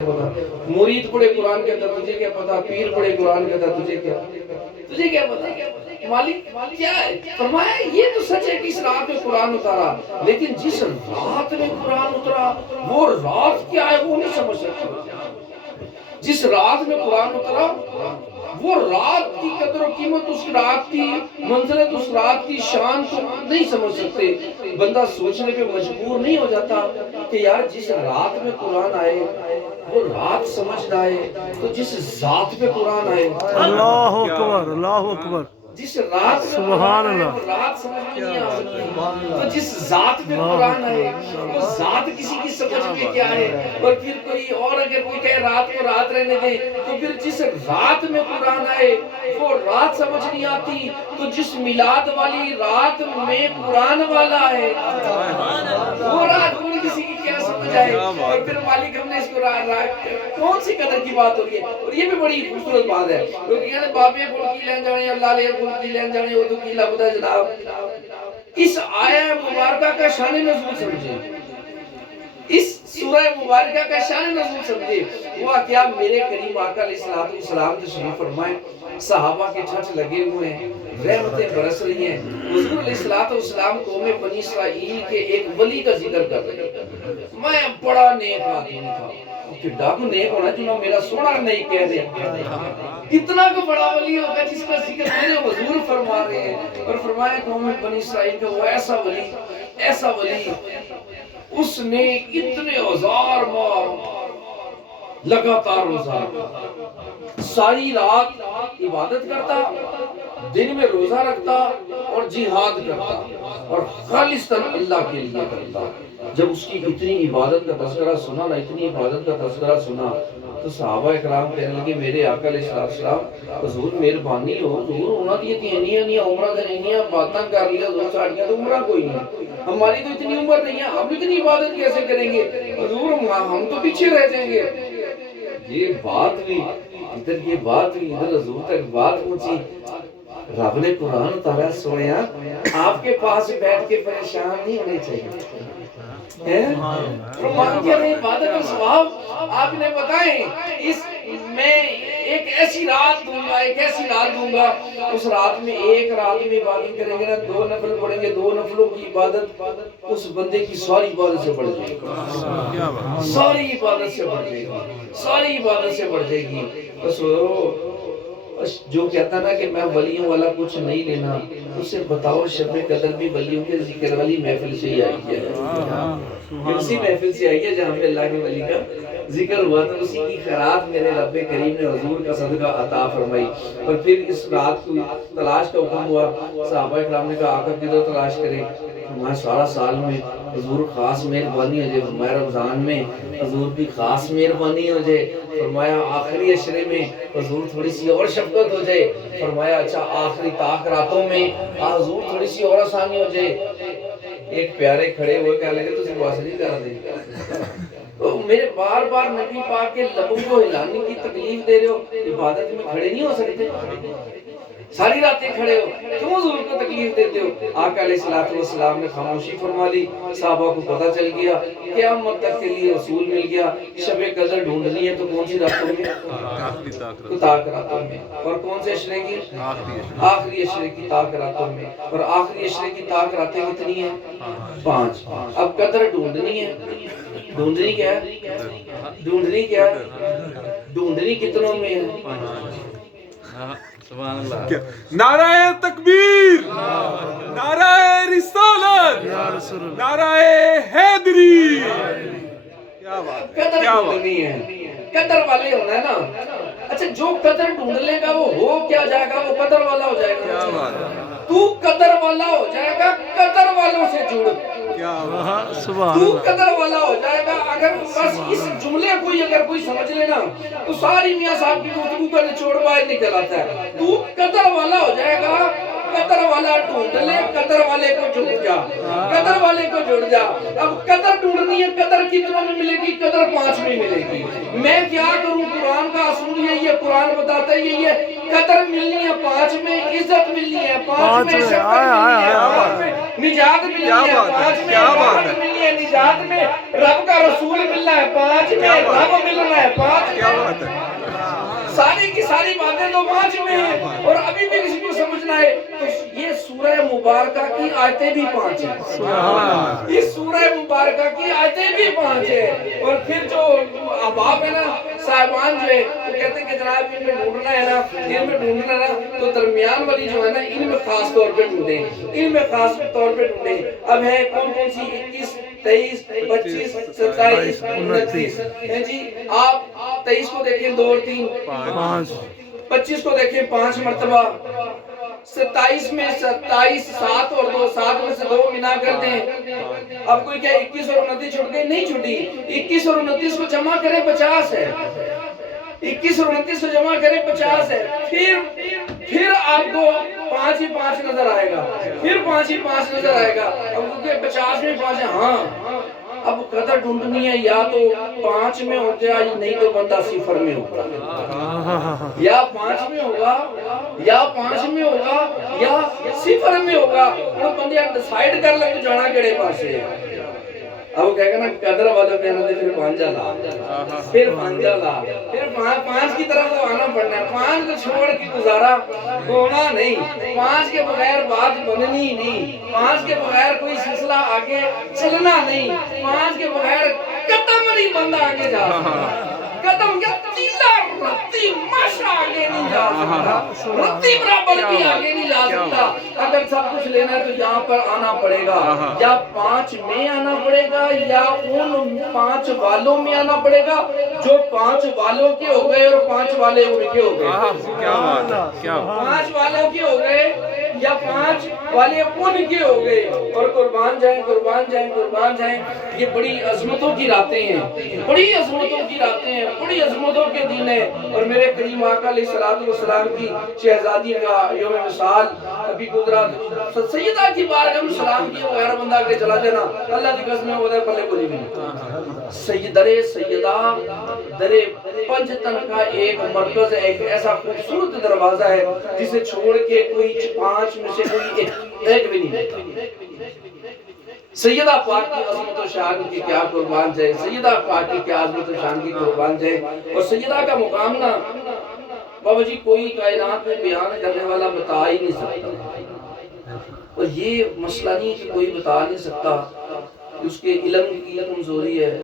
مرید پڑھے قرآن کہتا تجھے کیا پتا، پیر پڑھے قرآن کہتا تجھے کیا پتا۔ مالک کیا ہے فرمایا یہ تو سچ ہے کہ اس رات میں قرآن اتارا، لیکن جس رات میں قرآن اترا وہ رات کیا ہے وہ نہیں سمجھ سکتا۔ جس رات میں قرآن اترا وہ رات کی قدر و قیمت، اس رات کی منزلت، اس رات کی شان تو نہیں سمجھ سکتے۔ بندہ سوچنے پہ مجبور نہیں ہو جاتا کہ یار جس رات میں قرآن آئے وہ رات سمجھ نہ آئے تو جس ذات پہ قرآن آئے، اللہ اکبر، اللہ اکبر، جس رات میں سبحان اللہ، وہ رات سمجھ میں نہیں آ سکتی، تو جس ذات پہ قرآن آئے وہ ذات کسی کی سمجھ میں کیا ہے۔ اور پھر کوئی اور اگر کوئی کہے رات کو رات رہنے دے، تو پھر جس رات میں قرآن آئے وہ رات سمجھ نہیں آتی، تو جس میلاد والی رات میں قرآن والا ہے وہ رات کوئی کسی کی کیا سمجھ آئے۔ اور پھر مالک ہم نے اس کو کون سی قدر کی بات ہو رہی ہے، اور یہ بھی بڑی خوبصورت بات ہے۔ لوگ کہتے بابے گل کی لین جانے، اللہ علیہ گل کی لین جانے، وہ تو کی لفظ ہے جناب۔ اس آیہ مبارکہ کا شان نزول سمجھے، اس سورہ مبارکہ کا شان نزول سمجھے۔ ہوا کیا، میرے کریم آقا علیہ السلام تشریف فرمائے، صحابہ کے چھچ لگے ہوئے ہیں، رحمتیں برس رہی ہیں۔ حضور علیہ السلام قوم بنی اسرائیل کے ایک ولی کا ذکر کر رہے ہیں۔ میں بڑا نیک آدمی تھا، کہ ڈاکو نیک ہونا جو نہ میرا سونا نہیں کہہ دے، کتنا کو بڑا ولی ہوگا جس کا ذکر میرے حضور فرما رہے ہیں۔ اور فرمایا قوم بنی اسرائیل کا وہ ایسا ولی اس نے اتنے ہزار ماہ لگاتار روزہ رکھتا، ساری رات عبادت کرتا، دن میں روزہ رکھتا اور جہاد کرتا اور خالصتاً اللہ کے لیے کرتا۔ جب اس کی اتنی عبادت کا تذکرہ سنا نا، اتنی عبادت کا تذکرہ سنا، تو صحابہ اکرام کہنے لگے میرے آقا علیہ السلام حضور مہربانی ہو، حضور انہاں دی انیاں عمرہ دے انیاں باتاں کر لیا، حضور ساڑیاں تو عمرہ کوئی نہیں، ہماری تو اتنی عمر نہیں ہے، ہم اتنی عبادت کیسے کریں گے حضور، ہم تو پیچھے رہ جائیں گے۔ یہ بات ہوئی ادھر، یہ بات ہوئی ادھر، حضور تک بات پہنچی۔ رب نے قرآن اتارا، سویا آپ کے پاس بیٹھ کے پریشان نہیں ہونے چاہیے، عبادت و ثواب آپ نے بتائیں۔ اس میں ایک ایسی رات دوں گا، اس رات میں ایک رات میں عبادت کریں گے نا، 2 نفل پڑھیں گے، 2 نفلوں کی عبادت اس بندے کی ساری عبادت سے بڑھ جائے گی، ساری عبادت سے بڑھ جائے گی، ساری عبادت سے بڑھ جائے گی۔ بس جو کہتا نا کہ میں ولیوں والا کچھ نہیں لینا، اسے بتاؤ شب قدر بھی ولیوں کے ذکر والی محفل سے ہی آئی ہے، اسی محفل سے آئی ہے جہاں پہ اللہ کے ولی کا ذکر ہوا، تو اسی کی خیرات میرے رب کریم نے حضور کا صدقہ عطا فرمائی۔ اور پھر اس رات کو تلاش کا حکم ہوا، صحابہ اکرام نے کہا آقا کدھر تلاش کریں؟ ہمارے سارا سال میں حضور خاص مہربانی ہو جائے، فرمایا رمضان میں حضور کی خاص مہربانی ہو جائے، فرمایا آخری عشرے میں حضور تھوڑی سی اور شفقت ہو جائے، فرمایا اچھا آخری طاق راتوں میں حضور تھوڑی سی اور آسانی ہو جائے۔ ایک پیارے کھڑے ہوئے کہنے لگے تسی بس نہیں کر دے، میرے بار بار نبی پاک کے لبوں کو ہلانے کی تکلیف دے رہے ہو، عبادت میں کھڑے نہیں ہو سکتے، ساری راتیں کھڑے ہو، کیوں حضور کو تکلیف دیتے ہو؟ آقا علیہ السلام نے خاموشی فرما لی، صحابہ کو پتہ چل گیا، قیامت تک کے لیے اصول مل گیا، شب قدر ڈھونڈنی ہے تو کون سی راتوں میں؟ تو طاق راتوں میں۔ اور کون سے عشرے کی؟ آخری عشرے کی طاق راتوں میں۔ اور آخری عشرے کی طاق راتیں کتنی ہیں؟ 5۔ اب قدر ڈھونڈنی ہے، ڈھونڈنی کیا ہے؟ ڈھونڈنی کیا ہے؟ ڈھونڈنی کتنوں میں ہے؟ سبحان اللہ، نعرہ تکبیر، نعرہ رسالت، نعرہ حیدری، کیا بات، قدر ڈھونڈنی ہے، قدر والے ہونا ہے نا۔ اچھا جو قدر ڈھونڈ لے گا وہ ہو کیا جائے گا؟ وہ قدر والا ہو جائے گا۔ تو قدر والا ہو جائے گا، قدر والوں سے جڑ، تو قدر والا ہو جائے گا۔ اگر بس اس جملے کو اگر کوئی سمجھ لینا تو ساری میاں صاحب کی گفتگو کا نچوڑ باہر نکل آتا ہے۔ تو قدر والا ہو جائے گا، قدر والا ڈھونڈ لے، قدر والے کو جڑ جا، قدر والے کو جڑ جا۔ اب قدر ڈھونڈنی ہے، قدر کتنوں میں ملے گی؟ قدر 5 میں ملے گی۔ میں کیا کروں؟ قرآن کا اصول یہی ہے، قرآن بتاتا ہے یہی ہے، قدر ملنی ہے 5 میں، عزت ملنی ہے 5 میں، شفقت ملنی ہے 5 میں، نجات ملنی ہے 5 میں، راحت ملنی ہے نجات میں، رب کا رسول ملنا ہے 5 میں، رب ملنا ہے 5 میں، ساری کی ساری باتیں تو 5 میں ہیں۔ اور ابھی بھی کسی کو سمجھنا ہے تو یہ سورہ مبارکہ کی آیتیں بھی 5 ہیں، یہ سورہ مبارکہ کی آیتیں بھی 5 ہیں۔ اور پھر جو احباب ہے نا، صاحبان جو ہے وہ کہتے ہیں کہ جناب ان میں ڈھونڈنا ہے نا، ان میں ڈھونڈنا ہے نا، تو درمیان والی جو ہے نا ان میں خاص طور پہ ڈھونڈیں، ان میں خاص طور پہ ڈھونڈیں۔ اب ہے کون کون سی 21 23 25 27 29 ہیں جی۔ آپ 23 کو دیکھیں 2 اور 3 5، 25 کو دیکھیں 5 مرتبہ، 27 میں 27 7 اور 2 7 میں سے 2 منا کر دیں۔ اب کوئی کیا 21 اور 29 چھوٹ گئی؟ نہیں چھوٹی، 21 اور 29 کو جمع کریں 50 ہے، 21 اور 29 کو جمع کریں 50 ہے۔ پھر آپ کو 5 ہی 5 نظر آئے گا، پھر 5 ہی 5 نظر آئے گا۔ اب کیونکہ 50 میں 5 ہے، ہاں اب قدر ڈھونڈنی ہے، یا تو 5 میں ہو جائے نہیں تو بندہ 0 میں ہوگا، یا 5 میں ہوگا یا 5 میں ہوگا یا 0 میں ہوگا۔ وہ بندے ڈیسائیڈ کر لیں جانا کیڑے پاسے ہے۔ اب وہ کہے گا نا قدر والا پیانا دے پھر 5 لا، پھر 5 لا، پھر 5 کی طرف تو آنا پڑنا ہے۔ 5 کو چھوڑ کے گزارا ہونا نہیں، 5 کے بغیر بات بننی نہیں، 5 کے بغیر کوئی سلسلہ آگے چلنا نہیں، 5 کے بغیر قدم نہیں بندہ آگے جا سکتا، قدم کیا تیلا رتی ماشا آگے نہیں جا سکتا، رتی برابر بھی آگے نہیں جا سکتا۔ اگر سب کچھ لینا ہے تو یہاں پر آنا پڑے گا، یا 5 میں آنا پڑے گا یا ان 5 والوں میں آنا پڑے گا جو 5 والوں کے ہو گئے اور 5 والے ان کے ہو گئے۔ کیا بات ہے، کیا 5 والوں کے ہو گئے یا 5 والے ان کے ہو گئے۔ اور قربان جائیں قربان جائیں قربان جائیں، یہ بڑی عظمتوں کی راتیں ہیں، بڑی عظمتوں کی راتیں ہیں، بڑی عظمتوں کے دن ہیں۔ اور میرے کریم آقا علیہ السلام کی شہزادی کا یوم وصال ابھی گزرا، سیدہ کی بارگاہ میں سلام کی، غیر بندہ آگے چلا جانا اللہ کی قسم ہے ادھر پلے کو نہیں۔ سیدہ در پنجتن کا ایک مرکز ہے، ایک ایسا خوبصورت دروازہ ہے جسے چھوڑ کے کوئی 5 میں سے کوئی ایک بھی نہیں۔ سیدہ پاک کی عظمت و شان کی کیا قربان جائے، سیدہ پاک کی کیا عظمت و شان کی قربان جائے۔ اور سیدہ کا مقام نا بابا جی کوئی کائنات میں بیان کرنے والا بتا ہی نہیں سکتا، اور یہ مسئلہ نہیں کہ کوئی بتا نہیں سکتا، اس کے علم کی کمزوری ہے۔